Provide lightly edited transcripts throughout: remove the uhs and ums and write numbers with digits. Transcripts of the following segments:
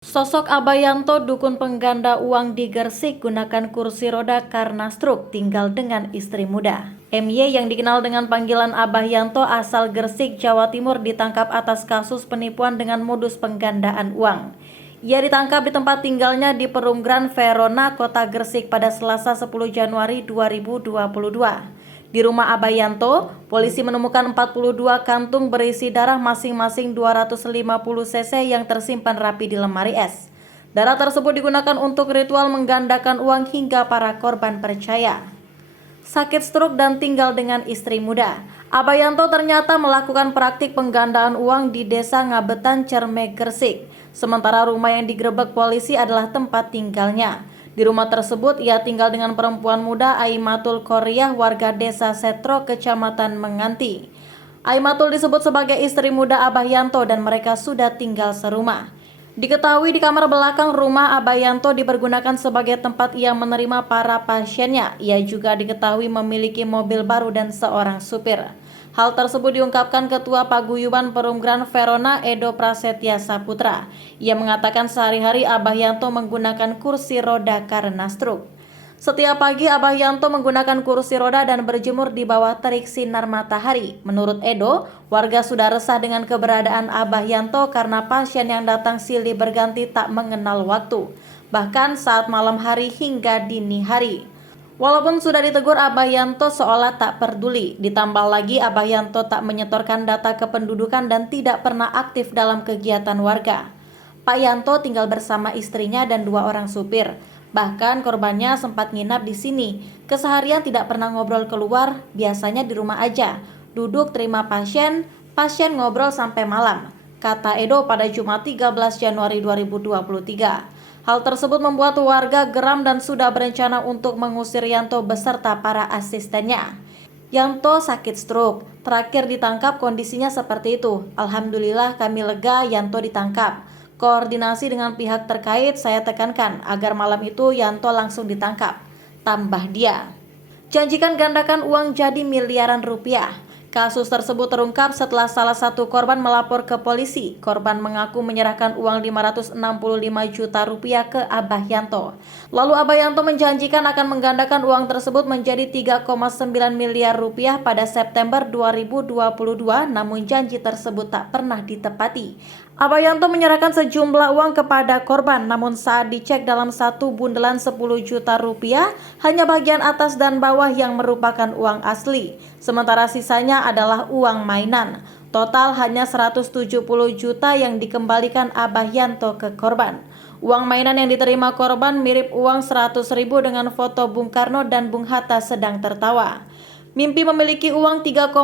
Sosok Abayanto, dukun pengganda uang di Gresik, gunakan kursi roda karena stroke, tinggal dengan istri muda. MY yang dikenal dengan panggilan Abayanto asal Gresik, Jawa Timur ditangkap atas kasus penipuan dengan modus penggandaan uang. Ia ditangkap di tempat tinggalnya di Perumgeran Verona, Kota Gresik pada Selasa 10 Januari 2022. Di rumah Abayanto, polisi menemukan 42 kantung berisi darah masing-masing 250 cc yang tersimpan rapi di lemari es. Darah tersebut digunakan untuk ritual menggandakan uang hingga para korban percaya. Sakit stroke dan tinggal dengan istri muda, Abayanto ternyata melakukan praktik penggandaan uang di Desa Ngabetan, Cermek, Gresik. Sementara rumah yang digerebek polisi adalah tempat tinggalnya. Di rumah tersebut ia tinggal dengan perempuan muda Aimatul Koryah, warga Desa Setro, Kecamatan Menganti. Aimatul disebut sebagai istri muda Abayanto dan mereka sudah tinggal serumah. Diketahui di kamar belakang rumah Abayanto dipergunakan sebagai tempat ia menerima para pasiennya. Ia juga diketahui memiliki mobil baru dan seorang supir. Hal tersebut diungkapkan Ketua Paguyuban Perumgeran Verona, Edo Prasetya Saputra. Ia mengatakan sehari-hari Abayanto menggunakan kursi roda karena stroke. Setiap pagi Abayanto menggunakan kursi roda dan berjemur di bawah terik sinar matahari. Menurut Edo, warga sudah resah dengan keberadaan Abayanto karena pasien yang datang silih berganti tak mengenal waktu, bahkan saat malam hari hingga dini hari. Walaupun sudah ditegur, Abayanto seolah tak peduli. Ditambah lagi Abayanto tak menyetorkan data kependudukan dan tidak pernah aktif dalam kegiatan warga. Pak Yanto tinggal bersama istrinya dan 2 orang supir. Bahkan korbannya sempat nginap di sini. Keseharian tidak pernah ngobrol keluar, biasanya di rumah aja. Duduk terima pasien, pasien ngobrol sampai malam, kata Edo pada Jumat 13 Januari 2023. Hal tersebut membuat warga geram dan sudah berencana untuk mengusir Yanto beserta para asistennya. Yanto sakit stroke, terakhir ditangkap kondisinya seperti itu. Alhamdulillah kami lega Yanto ditangkap. Koordinasi dengan pihak terkait saya tekankan agar malam itu Yanto langsung ditangkap, tambah dia. Janjikan gandakan uang jadi miliaran rupiah. Kasus tersebut terungkap setelah salah satu korban melapor ke polisi. Korban mengaku menyerahkan uang 565 juta rupiah ke Abayanto. Lalu Abayanto menjanjikan akan menggandakan uang tersebut menjadi 3,9 miliar rupiah pada September 2022, namun janji tersebut tak pernah ditepati. Abayanto menyerahkan sejumlah uang kepada korban, namun saat dicek dalam satu bundelan 10 juta rupiah, hanya bagian atas dan bawah yang merupakan uang asli. Sementara sisanya adalah uang mainan. Total hanya 170 juta yang dikembalikan Abayanto ke korban. Uang mainan yang diterima korban mirip uang 100.000 dengan foto Bung Karno dan Bung Hatta sedang tertawa. Mimpi memiliki uang 3,9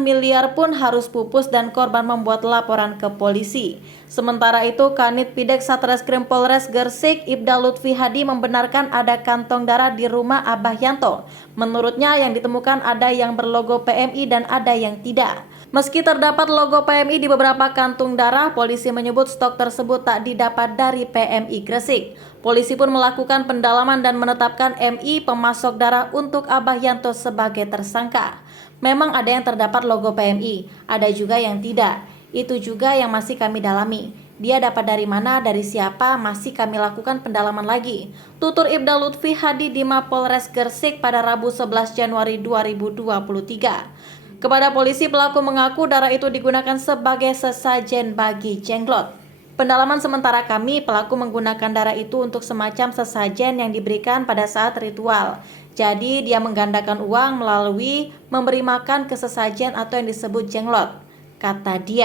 miliar pun harus pupus dan korban membuat laporan ke polisi. Sementara itu, Kanit Pidek Satreskrim Polres Gresik, Ibda Lutfi Hadi membenarkan ada kantong darah di rumah Abayanto. Menurutnya yang ditemukan ada yang berlogo PMI dan ada yang tidak. Meski terdapat logo PMI di beberapa kantung darah, polisi menyebut stok tersebut tak didapat dari PMI Gresik. Polisi pun melakukan pendalaman dan menetapkan MI pemasok darah untuk Abayanto sebagai tersangka. Memang ada yang terdapat logo PMI, ada juga yang tidak. Itu juga yang masih kami dalami. Dia dapat dari mana, dari siapa, masih kami lakukan pendalaman lagi. Tutur Ibda Lutfi Hadi di Mapolres Gresik pada Rabu 11 Januari 2023. Kepada polisi, pelaku mengaku darah itu digunakan sebagai sesajen bagi jenglot. Pendalaman sementara kami, pelaku menggunakan darah itu untuk semacam sesajen yang diberikan pada saat ritual. Jadi dia menggandakan uang melalui memberi makan ke sesajen atau yang disebut jenglot, kata dia.